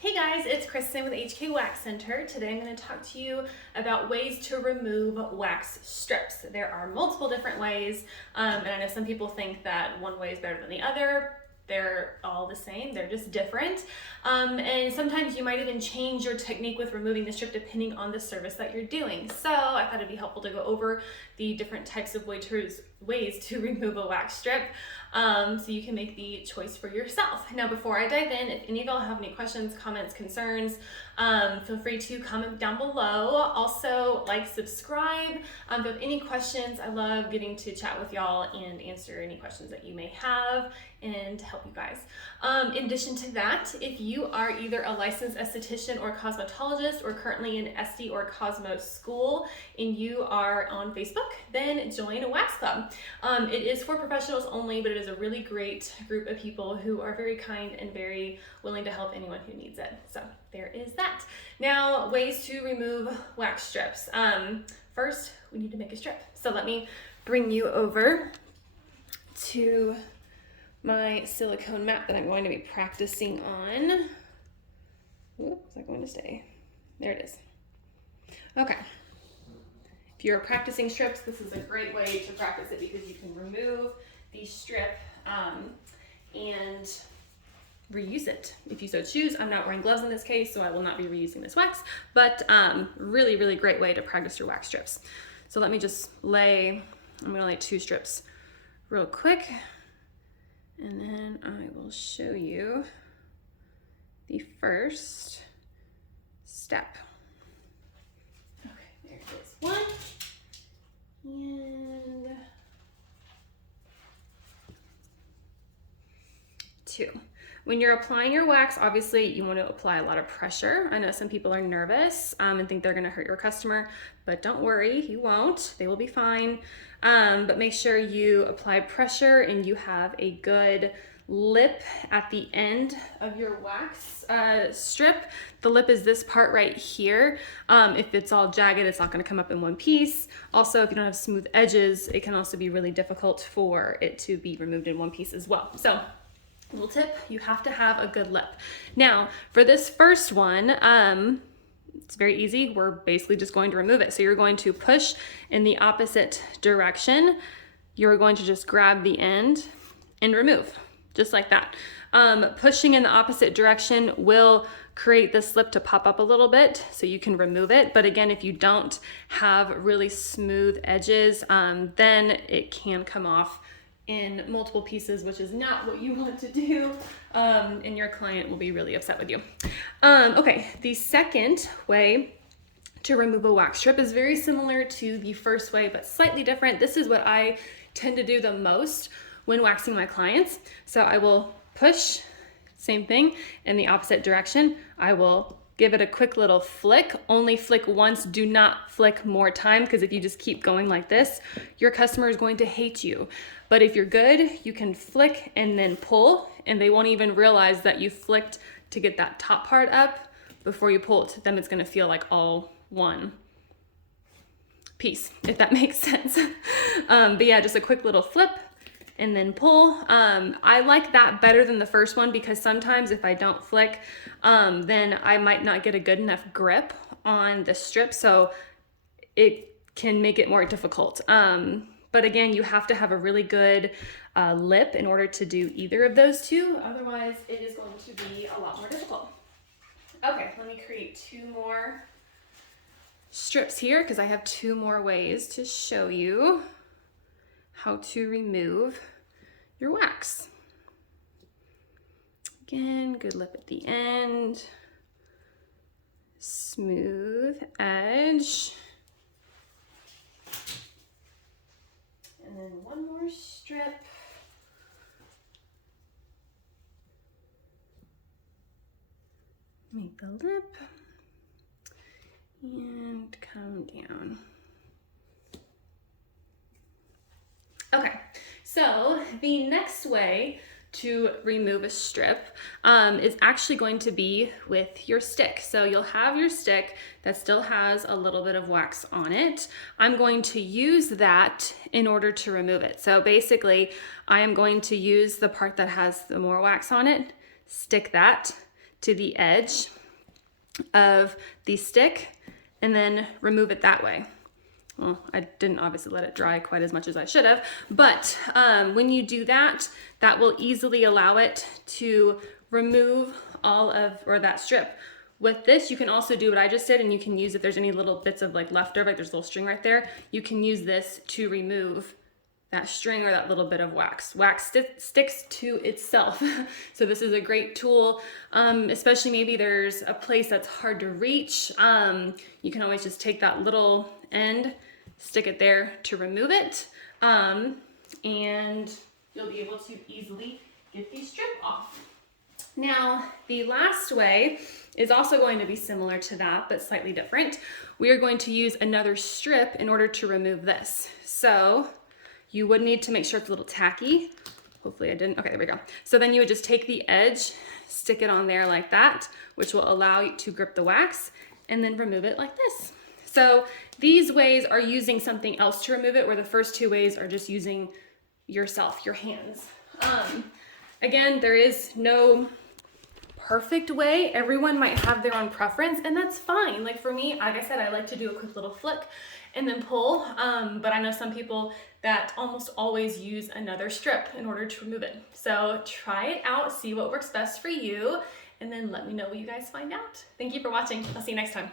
Hey guys, it's Kristen with HK Wax Center. Today I'm going to talk to you about ways to remove wax strips. There are multiple different ways, and I know some people think that one way is better than the other. They're all the same, they're just different. And sometimes you might even change your technique with removing the strip depending on the service that you're doing. So I thought it'd be helpful to go over the different types of ways to remove a wax strip, so you can make the choice for yourself. Now, before I dive in, if any of y'all have any questions, comments, concerns, feel free to comment down below. Also, subscribe. If you have any questions, I love getting to chat with y'all and answer any questions that you may have and help you guys. In addition to that, if you are either a licensed esthetician or cosmetologist or currently in Esty or Cosmo school and you are on Facebook, then join a wax club. It is for professionals only, but it is a really great group of people who are very kind and very willing to help anyone who needs it. So there is that. Now, ways to remove wax strips. First, we need to make a strip. So let me bring you over to my silicone mat that I'm going to be practicing on. Oops, is that going to stay? There it is. Okay. If you're practicing strips, this is a great way to practice it because you can remove the strip and reuse it if you so choose. I'm not wearing gloves in this case, so I will not be reusing this wax, but really, really great way to practice your wax strips. So let me just I'm gonna lay 2 strips real quick, and then I will show you the first step. Okay, there it is. 1 and 2. When you're applying your wax, obviously you want to apply a lot of pressure. I know some people are nervous and think they're gonna hurt your customer, but don't worry, you won't. They will be fine. But make sure you apply pressure and you have a good lip at the end of your wax strip. The lip is this part right here. If it's all jagged, it's not gonna come up in one piece. Also, if you don't have smooth edges, it can also be really difficult for it to be removed in one piece as well. So, little tip, you have to have a good lip. Now, for this first one, it's very easy. We're basically just going to remove it. So you're going to push in the opposite direction. You're going to just grab the end and remove, just like that. Pushing in the opposite direction will create this lip to pop up a little bit so you can remove it. But again, if you don't have really smooth edges, then it can come off in multiple pieces, which is not what you want to do, and your client will be really upset with you. Okay, the second way to remove a wax strip is very similar to the first way, but slightly different. This is what I tend to do the most when waxing my clients. So I will push, same thing, in the opposite direction. I will give it a quick little flick. Only flick once, do not flick more time, because if you just keep going like this, your customer is going to hate you. But if you're good, you can flick and then pull, and they won't even realize that you flicked to get that top part up before you pull it. To them, it's gonna feel like all one piece, if that makes sense. But yeah, just a quick little flip and then pull. I like that better than the first one because sometimes if I don't flick, then I might not get a good enough grip on the strip, so it can make it more difficult. But again, you have to have a really good lip in order to do either of those two. Otherwise, it is going to be a lot more difficult. Okay, let me create 2 more strips here because I have 2 more ways to show you how to remove your wax. Again, good lip at the end, smooth edge. And then 1 more strip. Make the lip and come down. Okay, so the next way to remove a strip is actually going to be with your stick. So you'll have your stick that still has a little bit of wax on it. I'm going to use that in order to remove it. So basically, I am going to use the part that has the more wax on it, stick that, to the edge of the stick and then remove it that way. Well, I didn't obviously let it dry quite as much as I should have, but when you do that, that will easily allow it to remove all of, or that strip. With this, you can also do what I just did, and you can use, if there's any little bits of like leftover, like there's a little string right there, you can use this to remove that string or that little bit of wax. Wax sticks to itself. So this is a great tool, especially maybe there's a place that's hard to reach. You can always just take that little end, stick it there to remove it, and you'll be able to easily get the strip off. Now, the last way is also going to be similar to that, but slightly different. We are going to use another strip in order to remove this. So you would need to make sure it's a little tacky. Hopefully I didn't, okay, there we go. So then you would just take the edge, stick it on there like that, which will allow you to grip the wax, and then remove it like this. So these ways are using something else to remove it, where the first two ways are just using yourself, your hands. Again, there is no perfect way. Everyone might have their own preference, and that's fine. Like for me, like I said, I like to do a quick little flick and then pull, but I know some people that almost always use another strip in order to remove it. So try it out, see what works best for you, and then let me know what you guys find out. Thank you for watching. I'll see you next time.